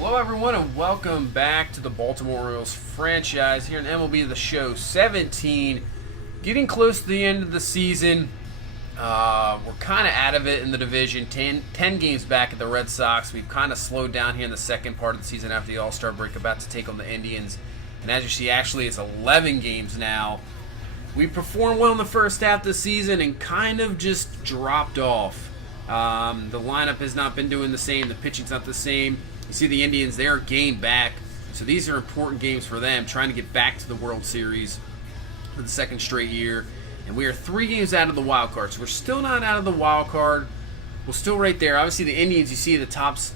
Hello everyone and welcome back to the Baltimore Orioles franchise here in MLB The Show 17. Getting close to the end of the season. We're kind of out of it in the division. 10 games back at the Red Sox. We've kind of slowed down here in the second part of the season after the All-Star break, about to take on the Indians. And as you see, actually it's 11 games now. We performed well in the first half of the season and kind of just dropped off. The lineup has not been doing the same. The pitching's not the same. You see the Indians, they're a game back. So these are important games for them, trying to get back to the World Series for the second straight year. And we are 3 games out of the wild card. So we're still not out of the wild card. We're still right there. Obviously the Indians, you see the top's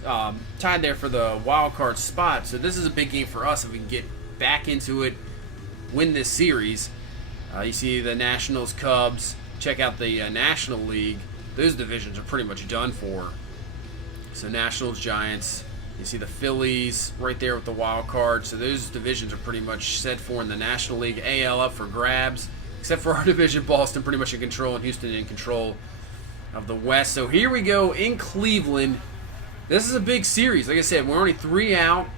tied there for the wild card spot. So this is a big game for us if we can get back into it, win this series. You see the Nationals, Cubs. Check out the National League. Those divisions are pretty much done for. So Nationals, Giants. You see the Phillies right there with the wild card. So those divisions are pretty much set for in the National League. AL up for grabs. Except for our division, Boston pretty much in control and Houston in control of the West. So here we go in Cleveland. This is a big series. Like I said, we're only 3 out.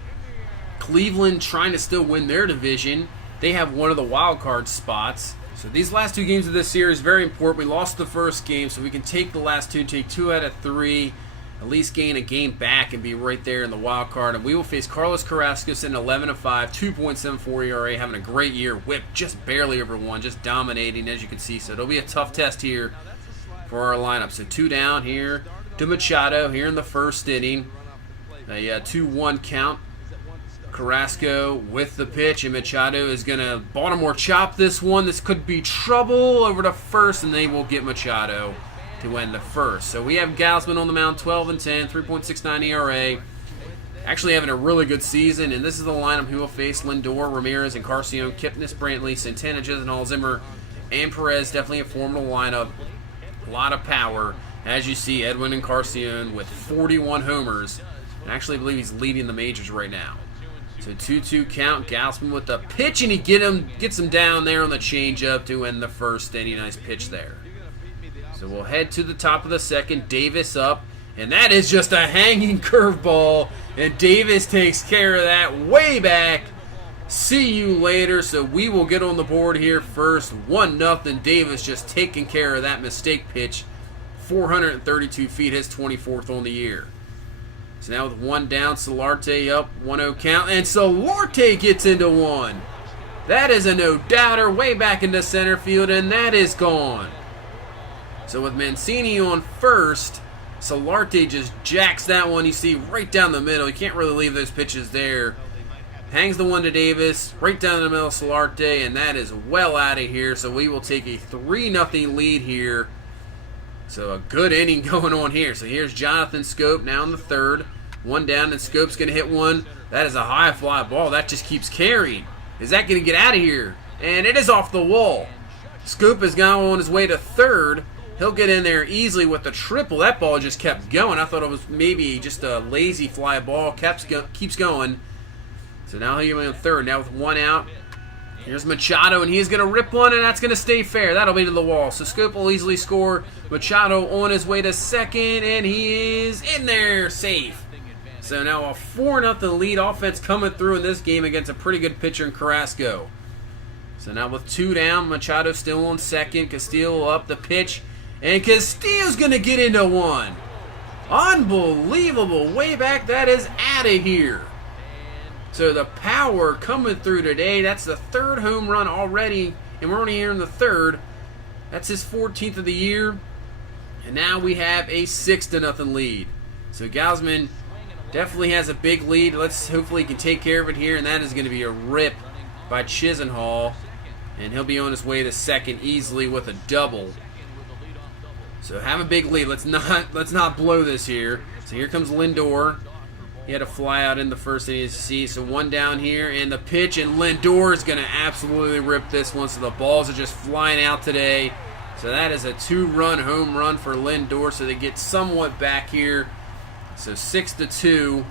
Cleveland trying to still win their division. They have one of the wild card spots. So these last 2 games of this series very important. We lost the first game, so we can take the last 2, take 2 out of 3. At least gain a game back and be right there in the wild card. And we will face Carlos Carrasco sitting 11-5, 2.74 ERA, having a great year. Whip just barely over 1, just dominating as you can see. So it'll be a tough test here for our lineup. So 2 down here to Machado here in the first inning. A 2-1 count. Carrasco with the pitch, and Machado is going to Baltimore chop this one. This could be trouble over to first, and they will get Machado to win the first. So we have Gausman on the mound, 12-10, 3.69 ERA. Actually having a really good season, and this is the lineup who will face Lindor, Ramirez, and Carcion, Kipnis, Brantley, Santana, Chisenhall, Zimmer, and Perez. Definitely a formidable lineup. A lot of power. As you see, Edwin and Carcion with 41 homers. And actually I believe he's leading the majors right now. So 2-2 count. Gausman with the pitch, and he gets him down there on the changeup to end the first inning. Nice pitch there. So we'll head to the top of the second. Davis up, and that is just a hanging curveball, and Davis takes care of that way back. See you later. So we will get on the board here first. 1-0. Davis just taking care of that mistake pitch. 432 feet, his 24th on the year. So now with 1 down, Solarte up, 1-0 count, and Solarte gets into 1. That is a no-doubter way back into center field, and that is gone. So with Mancini on first, Solarte just jacks that one, you see, right down the middle. You can't really leave those pitches there. Hangs the one to Davis, right down the middle of Solarte, and that is well out of here. So we will take a 3-0 lead here. So a good inning going on here. So here's Jonathan Schoop now in the third. 1 down, and Scope's going to hit one. That is a high fly ball. That just keeps carrying. Is that going to get out of here? And it is off the wall. Schoop is now on his way to third. He'll get in there easily with the triple. That ball just kept going. I thought it was maybe just a lazy fly ball. Keeps going. So now he'll be on third. Now with 1 out. Here's Machado, and he's going to rip one, and that's going to stay fair. That'll be to the wall. So Schoop will easily score. Machado on his way to second, and he is in there safe. So now a 4-0 lead offense coming through in this game against a pretty good pitcher in Carrasco. So now with 2 down, Machado still on second. Castillo up the pitch, and Castillo's going to get into 1. Unbelievable. Way back. That is out of here. So the power coming through today. That's the 3rd home run already, and we're only here in the 3rd. That's his 14th of the year. And now we have a 6-0 lead. So Gausman definitely has a big lead. Let's hopefully he can take care of it here, and that is going to be a rip by Chisenhall. And he'll be on his way to second easily with a double. So have a big lead. Let's not blow this here. So here comes Lindor. He had a fly out in the first inning, as you see. So 1 down here, and the pitch, and Lindor is going to absolutely rip this one. So the balls are just flying out today. So that is a 2-run home run for Lindor. So they get somewhat back here. So 6-2.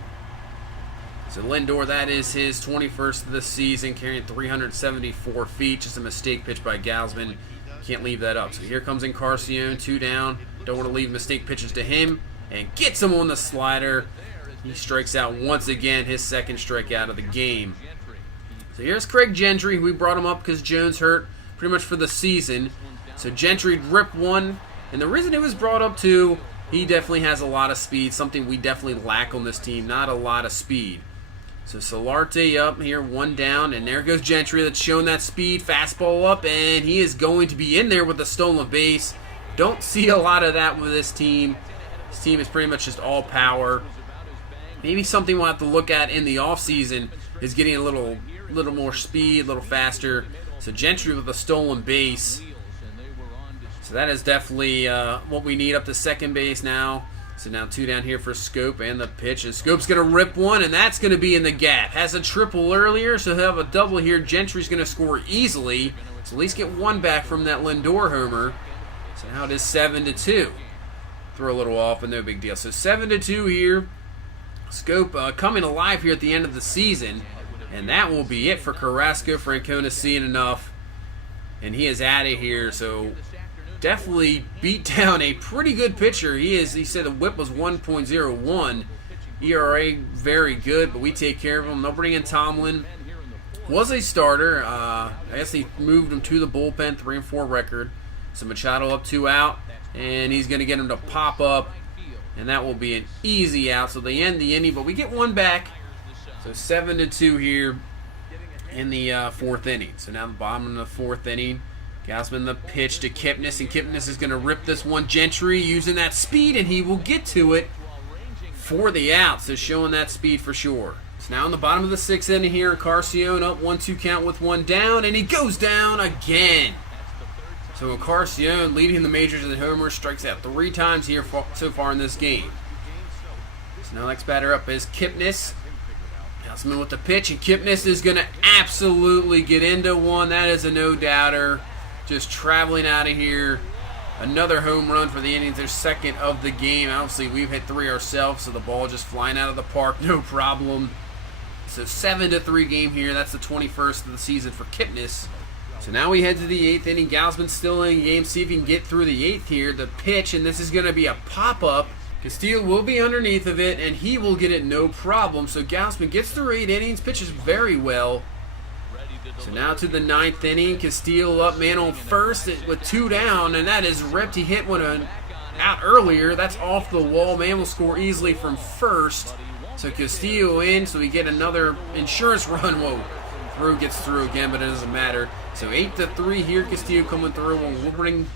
So Lindor, that is his 21st of the season, carrying 374 feet. Just a mistake pitch by Gausman. Can't leave that up. So here comes Encarnacion, 2 down. Don't want to leave mistake pitches to him. And gets him on the slider. He strikes out once again, his second strikeout of the game. So here's Craig Gentry. We brought him up because Jones hurt pretty much for the season. So Gentry ripped one, and the reason he was brought up too, he definitely has a lot of speed, something we definitely lack on this team, not a lot of speed. So Solarte up here, one down, and there goes Gentry that's showing that speed, fastball up, and he is going to be in there with a stolen base. Don't see a lot of that with this team. This team is pretty much just all power. Maybe something we'll have to look at in the offseason is getting a little more speed, a little faster. So Gentry with a stolen base. So that is definitely what we need up to second base now. So now 2 down here for Scope, and the pitch is Scope's going to rip one, and that's going to be in the gap. Has a triple earlier, so he'll have a double here. Gentry's going to score easily. So at least get one back from that Lindor homer. So now it is 7-2. Throw a little off, but no big deal. So 7-2 here. Scope coming alive here at the end of the season. And that will be it for Carrasco. Francona seeing enough. And he is out of here. So definitely beat down a pretty good pitcher. He said the whip was 1.01. ERA very good, but we take care of him. They'll bring in Tomlin. Was a starter. I guess they moved him to the bullpen, 3-4 record. So Machado up 2 out, and he's going to get him to pop up, and that will be an easy out. So they end the inning, but we get one back. So 7-2 here in the 4th inning. So now the bottom of the 4th inning. Gausman the pitch to Kipnis, and Kipnis is going to rip this one. Gentry using that speed, and he will get to it for the out. So showing that speed for sure. So now in the bottom of the 6th inning here, Carcione up 1-2 count with 1 down, and he goes down again. So Carcione leading the majors in homers, strikes out 3 times here so far in this game. So now next batter up is Kipnis. Gausman with the pitch, and Kipnis is going to absolutely get into one. That is a no-doubter. Just traveling out of here. Another home run for the Indians, their second of the game. Obviously, we've hit 3 ourselves, so the ball just flying out of the park, no problem. So 7-3 game here. That's the 21st of the season for Kipnis. So now we head to the 8th inning. Gausman's still in the game. See if he can get through the 8th here. The pitch, and this is going to be a pop-up. Castillo will be underneath of it, and he will get it no problem. So Gausman gets through 8 innings, pitches very well. So now to the 9th inning. Castillo up, man on first with 2 down, and that is ripped. He hit one out earlier. That's off the wall. Man will score easily from first. So Castillo in, so we get another insurance run. Whoa. Through gets through again, but it doesn't matter. So 8-3 here, Castillo coming through. We'll bring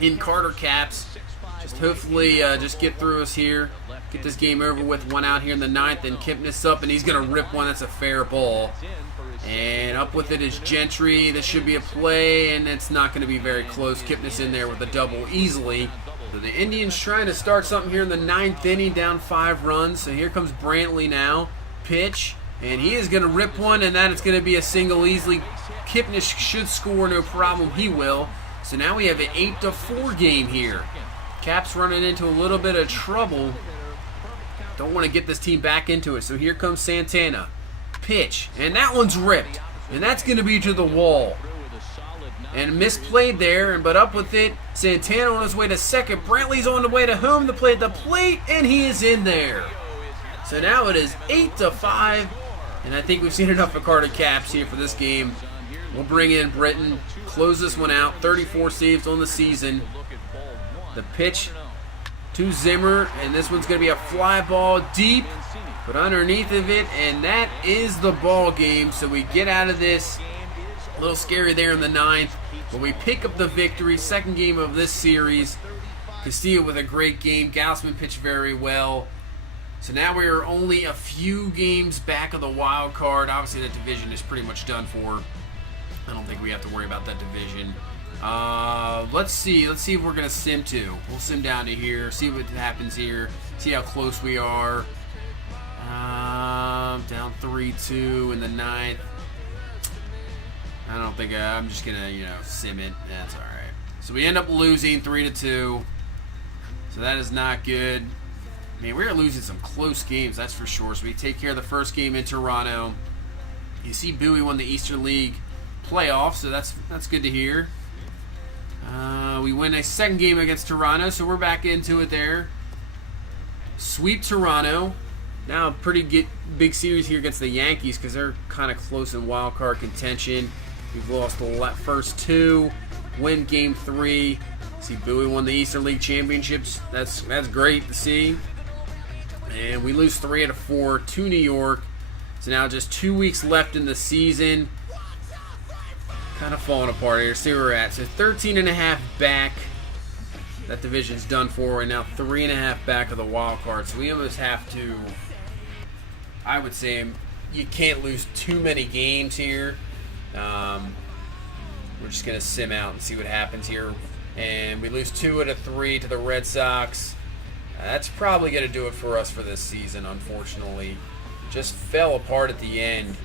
in Carter Caps. Just hopefully just get through us here. Get this game over with. 1 out here in the 9th, and Kipnis up, and he's going to rip one. That's a fair ball. And up with it is Gentry. This should be a play, and it's not going to be very close. Kipnis in there with a double easily. So the Indians trying to start something here in the 9th inning, down 5 runs. So here comes Brantley now. Pitch. And he is going to rip one, and that is going to be a single easily. Kipnis should score, no problem. He will. So now we have an 8-4 game here. Cap's running into a little bit of trouble. Don't want to get this team back into it. So here comes Santana. Pitch. And that one's ripped. And that's going to be to the wall. And misplayed there, but up with it. Santana on his way to second. Brantley's on the way to home to play at the plate, and he is in there. So now it is 8-5. And I think we've seen enough of Carter Caps here for this game. We'll bring in Britton, close this one out. 34 saves on the season. The pitch to Zimmer, and this one's going to be a fly ball deep, but underneath of it, and that is the ball game. So we get out of this. A little scary there in the 9th, but we pick up the victory. Second game of this series. Castillo with a great game. Gausman pitched very well. So now we are only a few games back of the wild card. Obviously, that division is pretty much done for. I don't think we have to worry about that division. Let's see if we're going to sim to. We'll sim down to here, see what happens here, see how close we are. Down 3-2 in the 9th. I don't think I'm just going to, sim it. That's all right. So we end up losing 3-2. So that is not good. Man, we're losing some close games, that's for sure. So we take care of the first game in Toronto. You see Bowie won the Eastern League playoffs, so that's good to hear. We win a second game against Toronto, so we're back into it there. Sweep Toronto. Now, pretty big series here against the Yankees because they're kind of close in wild card contention. We've lost the first two, win Game 3. See, Bowie won the Eastern League Championships. That's great to see. And we lose 3 out of 4 to New York. So now just 2 weeks left in the season. Kind of falling apart here. See where we're at. So 13.5 back. That division's done for. And now 3.5 back of the wild card. So we almost have to, I would say, you can't lose too many games here. We're just going to sim out and see what happens here. And we lose 2 out of 3 to the Red Sox. That's probably going to do it for us for this season, unfortunately. Just fell apart at the end.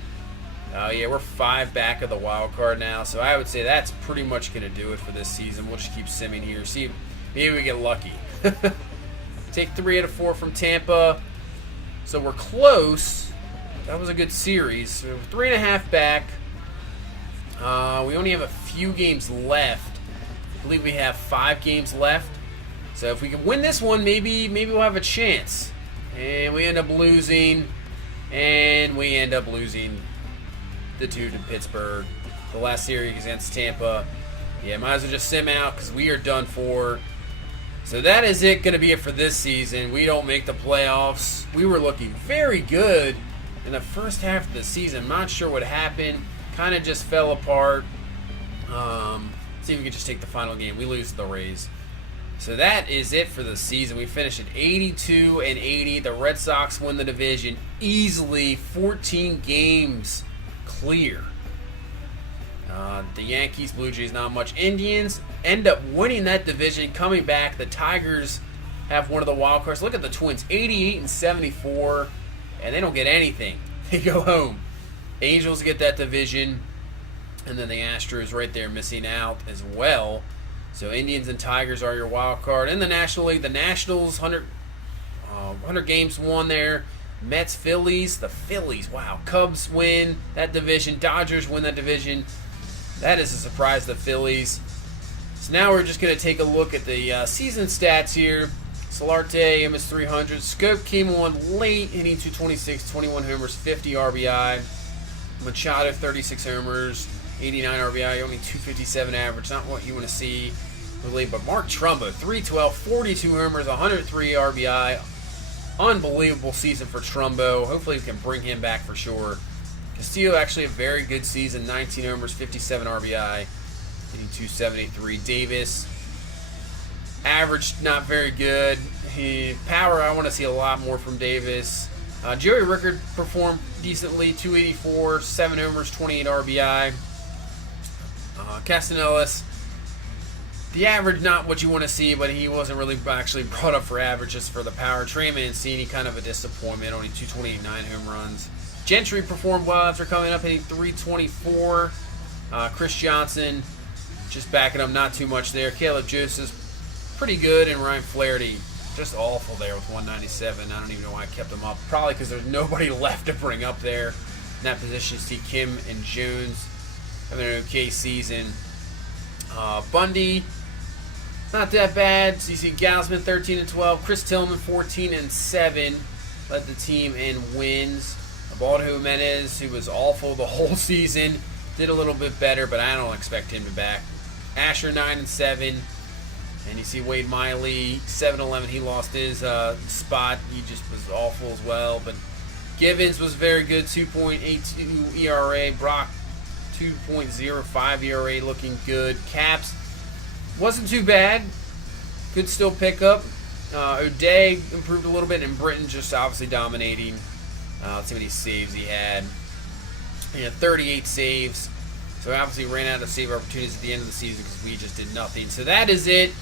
Yeah, we're 5 back of the wild card now, so I would say that's pretty much going to do it for this season. We'll just keep simming here. See, maybe we get lucky. Take 3 out of 4 from Tampa. So we're close. That was a good series. So 3.5 back. We only have a few games left. I believe we have 5 games left. So if we can win this one, maybe we'll have a chance. And we end up losing. And we end up losing the 2 to Pittsburgh. The last series against Tampa. Yeah, might as well just sim out because we are done for. So that is it. Going to be it for this season. We don't make the playoffs. We were looking very good in the first half of the season. Not sure what happened. Kind of just fell apart. See if we can just take the final game. We lose to the Rays. So that is it for the season. We finished at 82-80. The Red Sox win the division easily, 14 games clear. The Yankees, Blue Jays, not much. Indians end up winning that division, coming back. The Tigers have one of the wild cards. Look at the Twins, 88-74, and they don't get anything. They go home. Angels get that division, and then the Astros right there missing out as well. So Indians and Tigers are your wild card. In the National League, the Nationals, 100 games won there. Mets, Phillies, the Phillies, wow. Cubs win that division. Dodgers win that division. That is a surprise, the Phillies. So now we're just going to take a look at the season stats here. Solarte, MS 300. Scope came on late, hitting 226, 21 homers, 50 RBI. Machado, 36 homers, 89 RBI, only 257 average. Not what you want to see, really. But Mark Trumbo, 312, 42 homers, 103 RBI. Unbelievable season for Trumbo. Hopefully we can bring him back for sure. Castillo, actually a very good season, 19 homers, 57 RBI, hitting 273. Davis, average, not very good. Power, I want to see a lot more from Davis. Joey Rickard performed decently, 284, 7 homers, 28 RBI. Castellanos, the average, not what you want to see, but he wasn't really actually brought up for average, just for the power. Trey Mancini, kind of a disappointment, only 228, 9 home runs. Gentry performed well after coming up, hitting 324. Chris Johnson, just backing up, not too much there. Caleb Joseph, pretty good, and Ryan Flaherty, just awful there with 197. I don't even know why I kept him up. Probably because there's nobody left to bring up there in that position. See Kim and Jones having an okay season. Bundy, not that bad. So you see Gausman 13-12. Chris Tillman 14-7. Led the team in wins. Baldo Jimenez, who was awful the whole season, did a little bit better, but I don't expect him to back. Asher 9-7. And you see Wade Miley, 7-11. He lost his spot. He just was awful as well. But Givens was very good, 2.82 ERA. Brock, 2.05 ERA, looking good. Caps wasn't too bad. Could still pick up. O'Day improved a little bit, and Britton just obviously dominating. Let's see how many saves he had. He had 38 saves. So obviously ran out of save opportunities at the end of the season because we just did nothing. So that is it.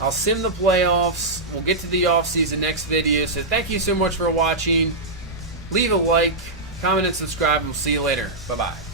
I'll sim the playoffs. We'll get to the offseason next video. So thank you so much for watching. Leave a like, comment, and subscribe, and we'll see you later. Bye-bye.